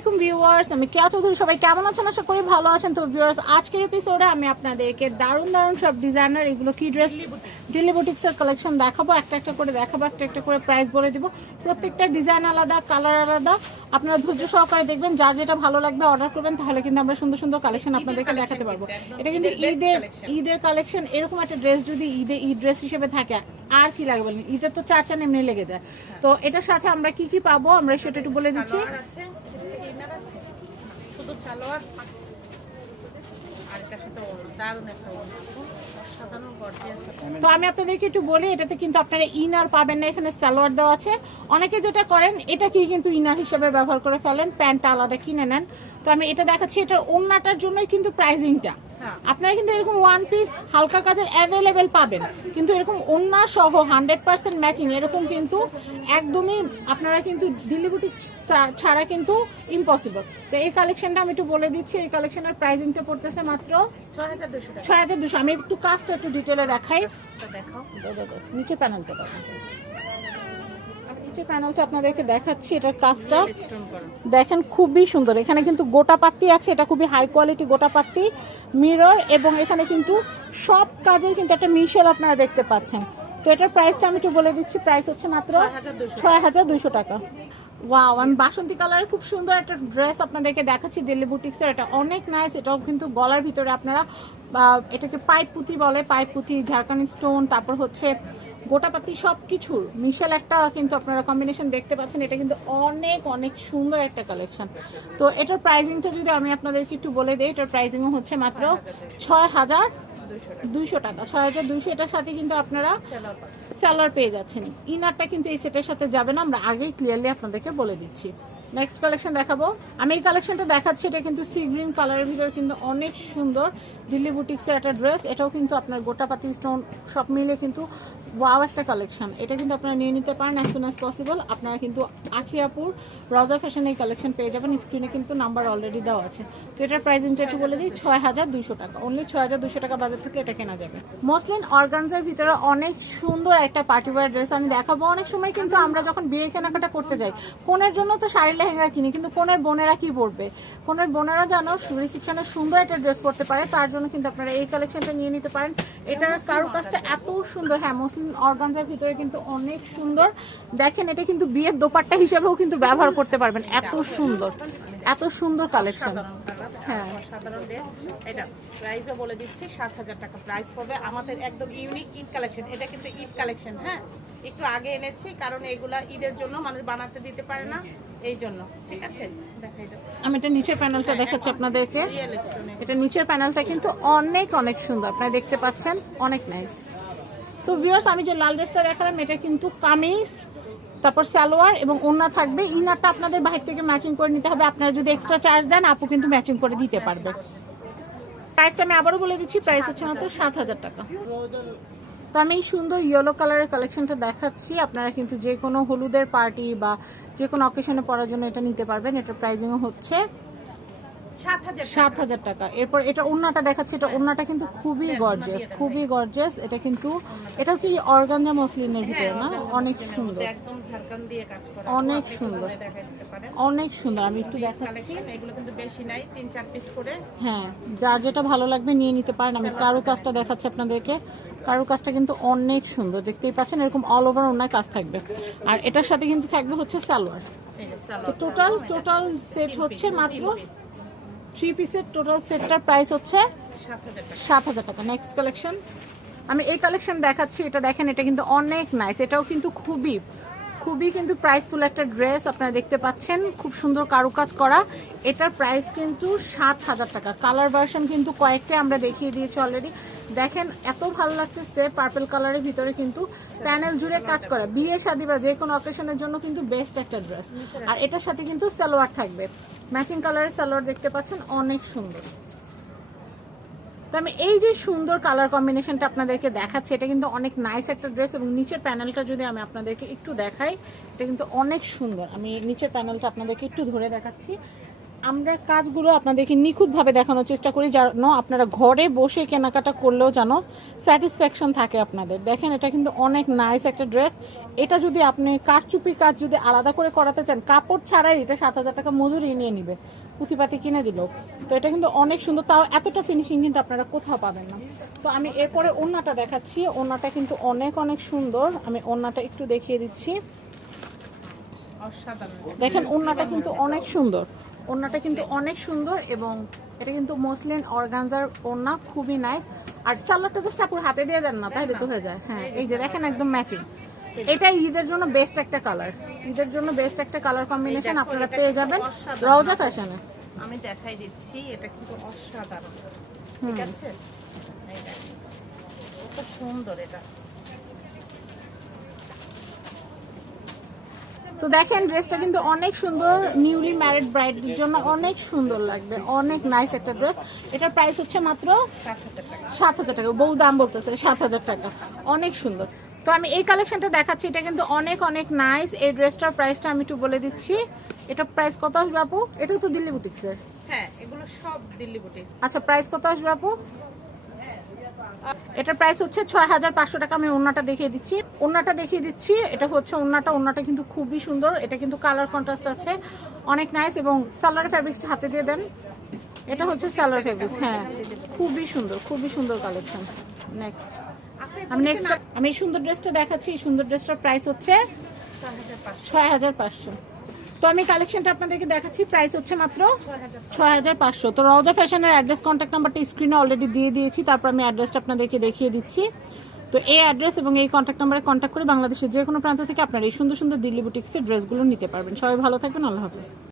আলাইকুম ভিউয়ার্স আমি কেয়া চৌধুরী। সবাই কেমন আছেন? আশা করি ভালো আছেন। তো ভিউয়ার্স আজকের এপিসোডে আমি আপনাদেরকে দারুণ দারুণ সব ডিজাইনার এগুলো কি ড্রেস দিল্লি বুটিক্সের কালেকশন দেখাবো একটা একটা করে দেখাবো একটা একটা করে প্রাইস বলে দিব। প্রত্যেকটা ডিজাইন আলাদা কালার আলাদা। আপনারা ধৈর্য সহকারে দেখবেন যার যেটা ভালো লাগবে অর্ডার করবেন তাহলে কিন্তু আমরা সুন্দর সুন্দর কালেকশন আপনাদেরকে দেখাতে পারব। এটা কিন্তু ঈদের ঈদের কালেকশন এরকম একটা ড্রেস যদি ঈদে ঈদ ড্রেস হিসেবে থাকে আর কি লাগবে বলেন? ঈদের তো চার চার এমনি লেগে যায়। তো এটার সাথে আমরা কি কি পাবো? আমরা সেটা একটু বলে দিচ্ছি। শুধু সালোয়ার তো আমি আপনাদেরকে একটু বলি, এটাতে কিন্তু আপনারা ইনার পাবেন না, এখানে সালোয়ার দেওয়া আছে। অনেকে যেটা করেন, এটাকেই কিন্তু ইনার হিসেবে ব্যবহার করে ফেলেন, প্যান্টটা আলাদা কিনে নেন। তো আমি এটা দেখাচ্ছি, এটার ওনাটার জন্যই কিন্তু প্রাইজিংটা। আপনারা কিন্তু এরকম ওয়ান পিস হালকা কাজের অ্যাভেলেবেল পাবেন। কিন্তু এরকম ওড়না সহ হান্ড্রেড পার্সেন্ট ম্যাচিং এরকম কিন্তু একদমই আপনারা কিন্তু বুটিক ছাড়া কিন্তু ইম্পসিবল তো এই কালেকশনটা আমি একটু বলে দিচ্ছি এই কালেকশনের প্রাইজিংটা পড়তেছে মাত্র ছয় হাজার দুশো আমি একটু কাজটা একটু ডিটেলে দেখাই। দেখাও। নিচে প্যানেলটা দেখো আমি নিচে প্যানেলটা আপনাদেরকে দেখাচ্ছি, এটার কাজটা দেখেন খুবই সুন্দর। এখানে কিন্তু গোটা পাত্তি আছে, এটা খুবই হাই কোয়ালিটি গোটা পাত্তি মিরর এবং এখানে কিন্তু সব কাজে কিন্তু একটা মিশেল আপনারা দেখতে পাচ্ছেন। তো এটার প্রাইসটা আমি একটু বলে দিচ্ছি প্রাইস হচ্ছে মাত্র ছয় হাজার দুশো টাকা। ওয়াও আমি বাসন্তী কালারের খুব সুন্দর একটা ড্রেস আপনাদেরকে দেখাচ্ছি দিল্লি বুটিক্সের এটা অনেক নাইস এটাও কিন্তু গলার ভিতরে আপনারা এটাকে পাইপ পুঁতি বলে পাইপ পুঁতি ঝাড়খানি স্টোন তারপর হচ্ছে গোটাপাতি সব কিছুর মিশেল একটা কিন্তু আপনারা কম্বিনেশন দেখতে পাচ্ছেন, এটা কিন্তু অনেক অনেক সুন্দর একটা কালেকশন তো এটার প্রাইজিংটা যদি আমি আপনাদেরকে একটু বলে দিই, এটার প্রাইজিংও হচ্ছে মাত্র ছয় হাজার দুইশো টাকা। ছয় হাজার দুইশো এটার সাথে কিন্তু আপনারা স্যালার পেয়ে যাচ্ছেন। ইনারটা কিন্তু এই সেটের সাথে যাবে না, আমরা আগেই ক্লিয়ারলি আপনাদেরকে বলে দিচ্ছি। নেক্সট কালেকশন দেখাবো। আমি এই কালেকশনটা দেখাচ্ছি, এটা কিন্তু সি গ্রিন কালারের ভিতরে কিন্তু অনেক সুন্দর। দিল্লি বুটিক্সের একটা ড্রেস এটাও কিন্তু আপনার গোটাপাতি স্টোন সব মিলে কিন্তু ওয়াও একটা কালেকশন এটা কিন্তু আপনারা নিয়ে নিতে পারেন অ্যাজ সুন অ্যাজ পসিবল আপনারা কিন্তু আখিয়াপুর রজা ফ্যাশন এই কালেকশন পেয়ে যাবেন। স্ক্রিনে কিন্তু নাম্বার অলরেডি দেওয়া আছে। তো এটার প্রাইসিংটা একটু বলে দিই ছয় হাজার দুইশো টাকা। অনলি ছয় হাজার দুশো টাকা বাজার থেকে এটা কেনা যাবে। মসলিন অর্গানজার ভিতরে অনেক সুন্দর একটা পার্টি ওয়ার ড্রেস আমি দেখাবো। অনেক সময় কিন্তু আমরা যখন বিয়ে কেনাকাটা করতে যাই কোনের জন্য তো শাড়ি লেহেঙ্গা কিনি কিন্তু কোনের বোনেরা কি পরবে? কোনের বোনেরা যেন রিসেপশনে সুন্দর একটা ড্রেস পরতে পারে তার জন্য কিন্তু আপনারা এই কালেকশনটা নিয়ে নিতে পারেন। এটার কারুকাজটা এত সুন্দর হ্যাঁ মুসলিম অর্গানজার ভিতরে কিন্তু অনেক সুন্দর। দেখেন এটা কিন্তু বিয়ের দোপাট্টা হিসেবেও কিন্তু ব্যবহার করতে পারবেন এত সুন্দর এত সুন্দর কালেকশন সাধারণ হ্যাঁ। সাধারণ ড্রেস এটা প্রাইসও বলে দিচ্ছি সাত হাজার টাকা প্রাইস পড়বে। আমাদের একদম ইউনিক ঈদ কালেকশন এটা কিন্তু ঈদ কালেকশন হ্যাঁ? একটু আগে এনেছি কারণ এগুলা ঈদের জন্য মানুষ বানাতে দিতে পারে না। এই জন্য ঠিক আছে? দেখাই আমি এটা নিচের প্যানেলটা দেখাচ্ছি আপনাদেরকে। এটা নিচের প্যানেলটা কিন্তু অনেক অনেক সুন্দর। আপনারা দেখতে পাচ্ছেন অনেক নাইস তো ভিউয়ার্স আমি যে লাল ড্রেসটা দেখালাম, এটা কিন্তু কামিজ, তারপর সালোয়ার এবং ওড়না থাকবে। ইনারটা আপনাদের বাহির থেকে ম্যাচিং করে নিতে হবে। আপনারা যদি এক্সট্রা চার্জ দেন, আপু কিন্তু ম্যাচিং করে দিতে পারবে। প্রাইসটা আমি আবারও বলে দিচ্ছি প্রাইস হচ্ছে মাত্র সাত হাজার টাকা। তো আমি এই সুন্দর ইয়েলো কালারের কালেকশনটা দেখাচ্ছি। আপনারা কিন্তু যে কোনো হলুদের পার্টি বা যে কোনো অকেশনে পরার জন্য এটা নিতে পারবেন। এটার প্রাইজিংও হচ্ছে সাত হাজার টাকা। এরপর এটা ওড়নাটা দেখাচ্ছি এটা ওড়নাটা কিন্তু খুবই গর্জিয়াস খুবই গর্জিয়াস এটা কিন্তু এটাও কি অর্গানজা মসলিনের ভিতরে না? অনেক সুন্দর। অনেক সুন্দর। অনেক সুন্দর। আমি একটু দেখাচ্ছি। এগুলো কিন্তু বেশি নাই তিন চার পিস করে। হ্যাঁ যার যেটা ভালো লাগবে নিয়ে নিতে পারেন। আমি কারু কাজটা দেখাচ্ছি আপনাদেরকে। কারু কাজটা কিন্তু অনেক সুন্দর। দেখতেই পাচ্ছেন এরকম অল ওভার ওনার কাজ থাকবে। আর এটার সাথে কিন্তু থাকবে হচ্ছে সালোয়ার। টোটাল টোটাল সেট হচ্ছে মাত্র থ্রি পিসের টোটাল সেটটার প্রাইস হচ্ছে সাত হাজার টাকা। নেক্সট কালেকশন আমি এই কালেকশন দেখাচ্ছি, এটা দেখেন, এটা কিন্তু অনেক নাইস এটাও কিন্তু খুবই খুবই কিন্তু প্রাইসফুল একটা ড্রেস আপনারা দেখতে পাচ্ছেন, খুব সুন্দর কারুকাজ করা। এটার প্রাইস কিন্তু সাত হাজার টাকা। কালার ভার্সন কিন্তু কয়েকটা আমরা দেখিয়ে দিয়েছি অলরেডি দেখেন, এত ভালো লাগতেছে পার্পেল কালারের ভিতরে কিন্তু প্যানেল জুড়ে কাজ করা। বিয়ে, শাদী বা যে কোনো অকেশনের জন্য কিন্তু বেস্ট একটা ড্রেস আর এটার সাথে কিন্তু সালোয়ার থাকবে। ম্যাচিং কালারের সালোয়ার দেখতে পাচ্ছেন, অনেক সুন্দর। তো আমি এই যে সুন্দর কালার কম্বিনেশনটা আপনাদেরকে দেখাচ্ছি, এটা কিন্তু অনেক নাইস একটা ড্রেস এবং নিচের প্যানেলটা যদি আমি আপনাদেরকে একটু দেখাই, এটা কিন্তু অনেক সুন্দর। আমি নিচের প্যানেলটা আপনাদেরকে একটু ধরে দেখাচ্ছি। আমরা কাজগুলো আপনাদেরকে নিখুঁতভাবে দেখানোর চেষ্টা করি যেন আপনারা ঘরে বসে কেনাকাটা করলেও যেন স্যাটিসফ্যাকশন থাকে আপনাদের। দেখেন এটা কিন্তু অনেক নাইস একটা ড্রেস এটা যদি আপনি কারচুপি কাজ যদি আলাদা করে করাতে চান কাপড় ছাড়াই এটা সাত হাজার টাকা মজুরি নিয়ে নিবে। পুঁথিপাতি কিনে দিল তো এটা কিন্তু অনেক সুন্দর। তাও এতটা ফিনিশিং কিন্তু আপনারা কোথাও পাবেন না। তো আমি এরপরে ওড়নাটা দেখাচ্ছি। ওড়নাটা কিন্তু অনেক অনেক সুন্দর। আমি ওড়নাটা একটু দেখিয়ে দিচ্ছি। দেখেন ওড়নাটা কিন্তু অনেক সুন্দর। ওড়নাটা কিন্তু অনেক সুন্দর এবং এটা কিন্তু মসলিন অর্গানজার ওড়না খুবই নাইস আর সালোয়ারটা জাস্ট আপুর হাতে দিয়ে দেন না তাহলে তো হয়ে যায়। হ্যাঁ এই যে দেখেন একদম ম্যাচিং এটা ঈদের জন্য বেস্ট একটা কালার ঈদের জন্য বেস্ট একটা কালার কম্বিনেশন আপনারা পেয়ে যাবেন। রওজা ফ্যাশনে আমি দেখাই দিচ্ছি এটা কিন্তু অসাধারণ। ঠিক আছে। সুন্দর এটা। তো দেখেন ড্রেসটা কিন্তু অনেক সুন্দর নিউলি ম্যারিড ব্রাইডের জন্য অনেক সুন্দর লাগবে অনেক নাইস একটা ড্রেস এটার প্রাইস হচ্ছে মাত্র সাত হাজার টাকা। বউ দাম বলতেছে সাত হাজার টাকা। অনেক সুন্দর। তো আমি এই কালেকশনটা দেখাচ্ছি এটা কিন্তু অনেক অনেক নাইস এই ড্রেসটার প্রাইসটা আমি একটু বলে দিচ্ছি। এটা প্রাইস কত আসবে আপু? এটা তো দিল্লি বুটিক্সের হ্যাঁ এগুলো সব দিল্লি বুটিক আচ্ছা প্রাইস কত আসবে আপু? এটার প্রাইস হচ্ছে ছয় হাজার পাঁচশো টাকা। আমি ওন্নাটা দেখিয়ে দিচ্ছি। ওন্নাটা দেখিয়ে দিচ্ছি, এটা হচ্ছে ওন্নাটা ওন্নাটা কিন্তু খুবই সুন্দর। এটা কিন্তু কালার কন্ট্রাস্ট আছে। অনেক নাইস এবং সালোয়ার ফ্যাব্রিক্সটা হাতে দিয়ে দেন। এটা হচ্ছে সালোয়ার ফ্যাব্রিক্স হ্যাঁ। খুবই সুন্দর খুবই সুন্দর কালেকশন নেক্সট আমি নেক্সট আমি সুন্দর ড্রেসটা দেখাচ্ছি। সুন্দর ড্রেসটার প্রাইস হচ্ছে ছয় হাজার পাঁচশো। তো আমি কালেকশনটা আপনাদেরকে দেখাচ্ছি। প্রাইস হচ্ছে মাত্র ছয় হাজার পাঁচশো। তো রওজা ফ্যাশনের অ্যাড্রেস কন্ট্যাক্ট নাম্বারটা স্ক্রিনে অলরেডি দিয়ে দিয়েছি। তারপর আমি অ্যাড্রেসটা আপনাদেরকে দেখিয়ে দিচ্ছি। তো এই অ্যাড্রেস এবং এই কন্ট্যাক্ট নাম্বারে কন্ট্যাক্ট করে বাংলাদেশের যে কোনো প্রান্ত থেকে আপনারা এই সুন্দর সুন্দর দিল্লি বুটিক্সের ড্রেসগুলো নিতে পারবেন। সবাই ভালো থাকবেন, আল্লাহ হাফিজ।